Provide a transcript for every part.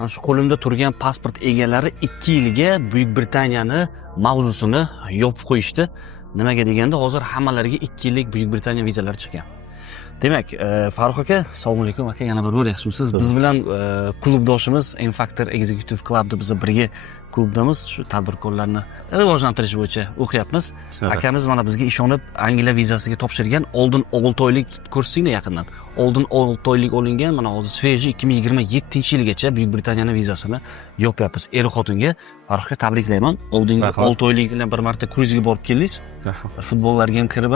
Mana shu qo'limda turgan pasport egalari 2 yilga Buyuk Britaniyani mavzusini yopib qo'yishdi. Nimaga deganda hozir hammalariga 2 yillik Buyuk Britaniya vizalari chiqqan. Demak, Farruh aka, assalomu alaykum aka, yana bir bor yaxshimisiz? Biz bilan klubdoshimiz M-Factor Executive Clubda biz birga klubdamiz, shu tadbirkorlarni rivojlantirish bo'yicha o'qiyapmiz. Akamiz mana bizga ishonib Angliya vizasiga topshirgan. Oldin 6 oylik ko'rsinglar yaqindan. Oldin 6 oylik olingan, mana hozir sveji 2027-yilgacha Buyuk Britaniyaning vizasini yopyapmiz. Er-xotinga Farruhga tabriklayman. Oldingi 6 oylik bilan bir marta kruzga borib keldingiz. Futbollarga ham kirib,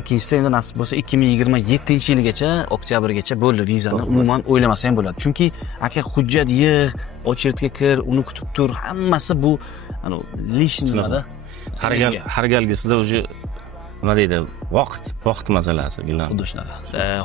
ikkinchisi endi nasib bo'lsa 2027-yilgacha, oktyabrgacha bo'ldi vizani. Umuman o'ylamasa ham bo'ladi. Chunki aka hujjat yig'ib, очередьga kir, uni kutib tur, hammasi bu lishnilarda. Har galgisida уже nima deydi, vaqt masalasi bilan. Xuddi shunaqa.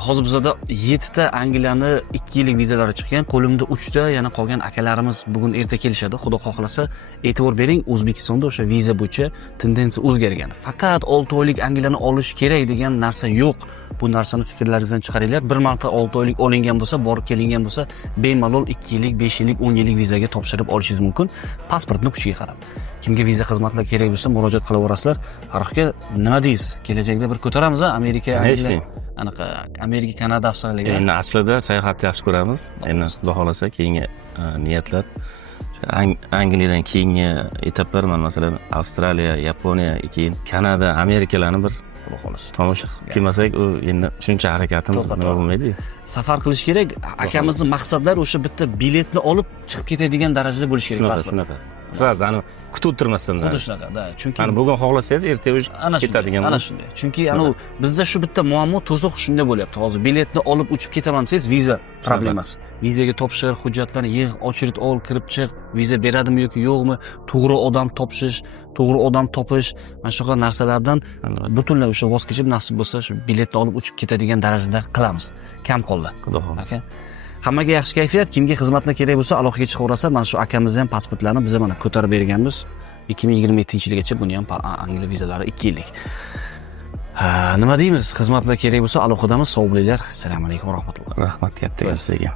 Hozir bizda 7 ta Angliyani 2 yillik vizalari chiqqan, qo'limda 3 ta, yana qolgan akalarimiz bugun erta kelishadi. Xudo xohlasa, e'tibor bering, O'zbekistonda o'sha viza bo'yicha tendensiya o'zgargan. Faqat 6 oylik Angliyani olish kerak degan narsa yo'q. Bu narsani fikrlaringizdan chiqaringlar. Bir marta 6 oylik olingan bo'lsa, borib kelingan bo'lsa, bemalol 2 yillik, 5 yillik, 10 yillik vizaga topshirib olishingiz mumkin. Pasportning kuchiga qarab. Kimga viza xizmatlar kerak bo'lsa, murojaat qilaverasizlar. Farruhga nima deysiz? Kelajakda bir ko'taramiz, Amerika, Angliya, anaqa Amerika, Kanada afsonaligi. Endi aslida sayohatni yaxshi ko'ramiz. Endi xudo xolasa keyingi niyatlar Angliyadan keyingi etaplar, masalan, Avstraliya, Yaponiya, keyin Kanada, Amerikalarni bir tomosha qilmasak, u endi shuncha harakatimiz nima bo'lmaydi. Safar qilish kerak. Akamizning maqsadlari o'sha bitta biletni olib chiqib ketadigan darajada bo'lish kerak. Shunaqa. Sraz ani kutib o'tirmasdan. Xuddi shunaqa-da. Chunki mana bugun xohlasangiz, ertaga ketadigan. Ana shunday. Chunki bizda shu bitta muammo, to'siq shunda bo'lyapti. Hozir biletni olib uchib ketaman desangiz, viza problemasi. Vizaga topshir, hujjatlarni yig'ib, очередь ol, kirib chiq, viza beradimi yoki yo'qmi, to'g'ri odam topish, to'g'ri odam topish, mana shunaqa narsalardan butunlay o'sha voz kechib, nasib bo'lsa, shu biletni olib uchib ketadigan darajada qilamiz. Kam qoldi. Xudo xolasa. Hammaga yaxshi kayfiyat, kimga xizmatlar kerak bo'lsa, aloqaga chiqaverasa, mana shu akamizni ham pasportlarini biz mana ko'tarib berganmiz. 2027-yilgacha buni ham Angliya vizalari 2 yillik. Nima deymiz? Xizmatlar kerak bo'lsa, aloqadamiz. Sog' bo'linglar. Assalomu alaykum va rahmatulloh. Rahmat katta sizga.